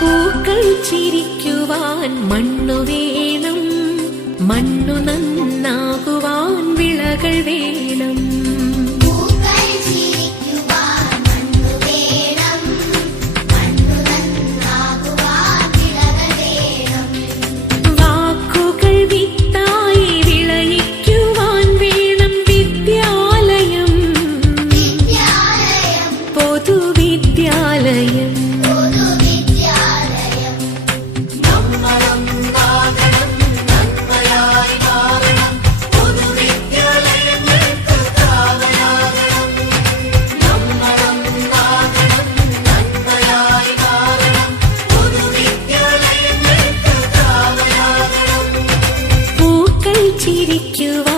പൂക്കൾ ചിരിക്കുവാൻ മണ്ണു വേണം മണ്ണു നന്നാകുവാൻ വിളകൾ വേണം ചിരിക്കുവാൻ